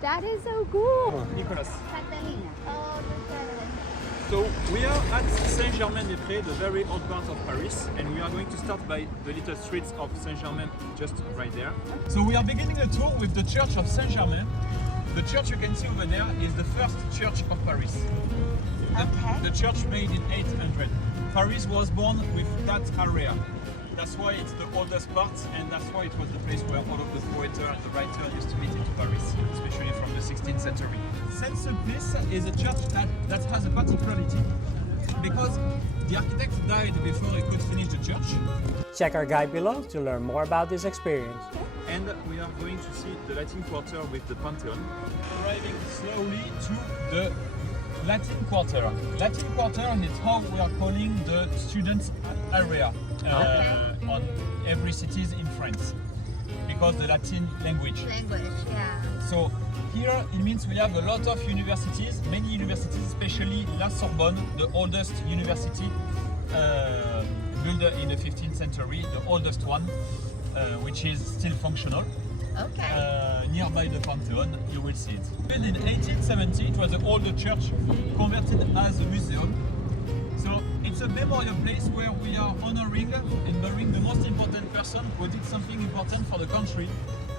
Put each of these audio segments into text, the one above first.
That is so cool. Nicolas. Catalina. Oh, So we are at Saint-Germain-des-Prés, the very old part of Paris, and we are going to start by the little streets of Saint-Germain, just right there. So we are beginning a tour with the church of Saint-Germain. The church you can see over there is the first church of Paris. The church made in 800. Paris was born with that area. That's why it's the oldest part, and that's why it was the place where all of the poets and the writers used to meet into Paris, especially from the 16th century. Saint-Sulpice is a church that has a particularity because the architect died before he could finish the church. Check our guide below to learn more about this experience. And we are going to see the Latin Quarter with the Pantheon. Arriving slowly to the Latin Quarter. Latin Quarter is how we are calling the students' area on every cities in France, because the Latin language. Yeah. So here it means we have a lot of universities, many universities, especially La Sorbonne, the oldest university built in the 15th century, the oldest one, which is still functional. Okay. Nearby the Pantheon, you will see it. Built in 1870, it was an older church converted as a museum. So it's a memorial place where we are honoring and burying the most important person who did something important for the country.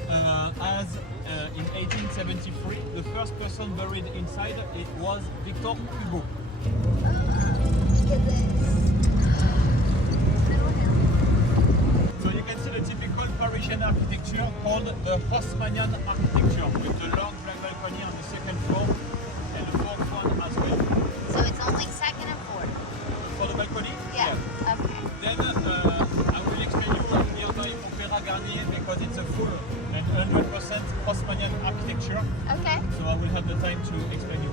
As in 1873, the first person buried inside, it was Victor Hugo. Look at this. So you can see the typical Parisian architecture called the Haussmannian architecture, with the long black balcony on the second floor and the fourth one as well. So it's only second and fourth? For the balcony? Yeah. Okay. Then I will explain you nearby Opéra Garnier because it's a full and 100% Haussmannian architecture. Okay. So I will have the time to explain you.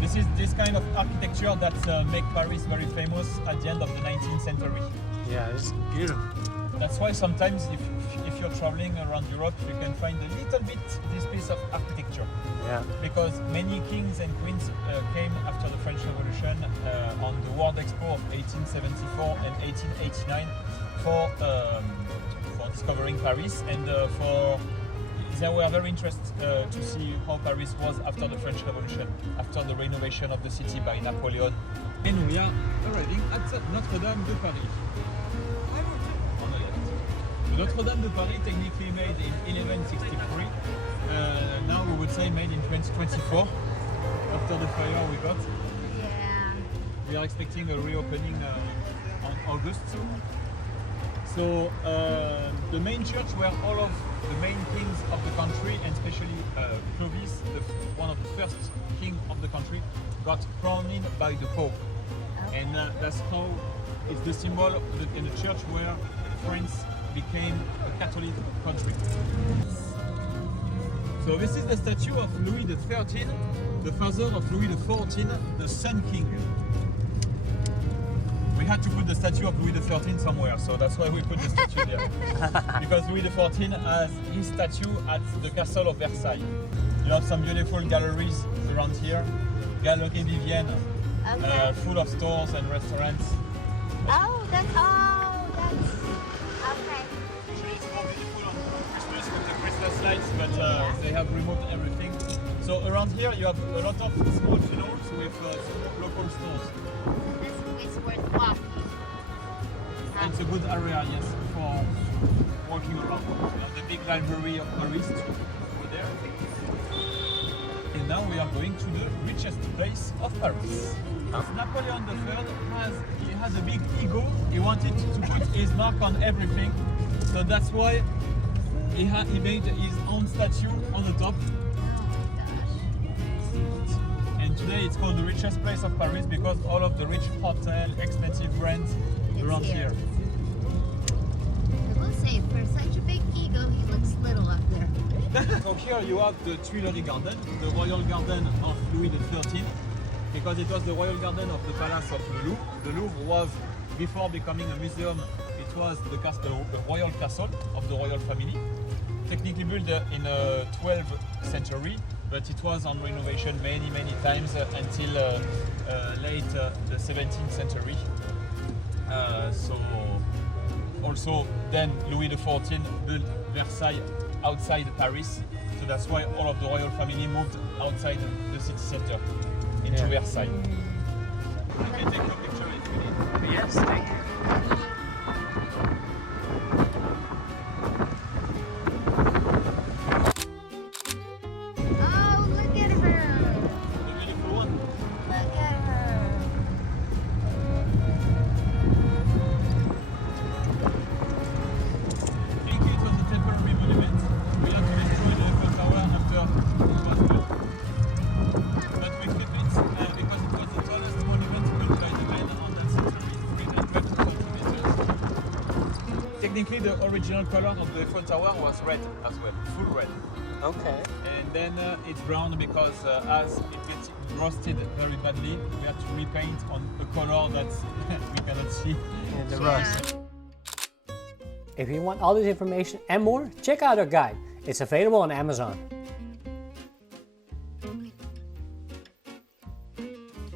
This is this kind of architecture that make Paris very famous at the end of the 19th century. Yeah, it's beautiful. That's why sometimes if you're traveling around Europe, you can find a little bit this piece of architecture. Yeah. Because many kings and queens came after the French Revolution on the World Expo of 1874 and 1889 for discovering Paris, and they were very interested to see how Paris was after the French Revolution, after the renovation of the city by Napoleon. And we are arriving at Notre-Dame de Paris. Notre-Dame de Paris, technically made in 1163, now we would say made in 2024, after the fire we got. Yeah. We are expecting a reopening on August. So the main church where all of the main kings of the country, and especially Clovis, one of the first king of the country, got crowned by the Pope. And that's how it's the symbol in the church where France became a Catholic country. So this is the statue of Louis XIII, the father of Louis XIV, the Sun King. We had to put the statue of Louis XIII somewhere, so that's why we put the statue there. Because Louis XIV has his statue at the Castle of Versailles. You have some beautiful galleries around here. Galerie Vivienne, full of stores and restaurants. That's okay. Usually it's more beautiful on Christmas with the Christmas lights, but they have removed everything. So around here you have a lot of small shops with local stores. This is worth walking. It's a good area, yes, for walking around. You have the big library of Paris over there. And now we are going to the richest place of Paris. Napoleon III has a big ego. He wanted to put his mark on everything. So that's why he made his own statue on the top. And today it's called the richest place of Paris because all of the rich hotel, expensive brands around here. I will say, for such a big ego, he looks little up there. So here you have the Tuileries Garden, the royal garden of Louis XIII, because it was the royal garden of the palace of the Louvre. The Louvre was, before becoming a museum, it was the royal castle of the royal family. Technically built in the 12th century, but it was on renovation many times until late the 17th century. So also then Louis XIV built Versailles outside Paris. So that's why all of the royal family moved outside the city center, into Versailles. You can take a picture if you need. Yes, thank you. Oh, look at her. The beautiful one. Look at her. Thank you, it was a temporary monument. We had to destroy the Eiffel Tower after it was built. But we keep it because it was the tallest monument built by the men on that century, 320 meters. Technically, the original color of the Eiffel Tower was red as well, full red. Okay. And then it's brown because as it gets rusted very badly, we have to repaint on a color that we cannot see. And the So- rust. If you want all this information and more, check out our guide. It's available on Amazon.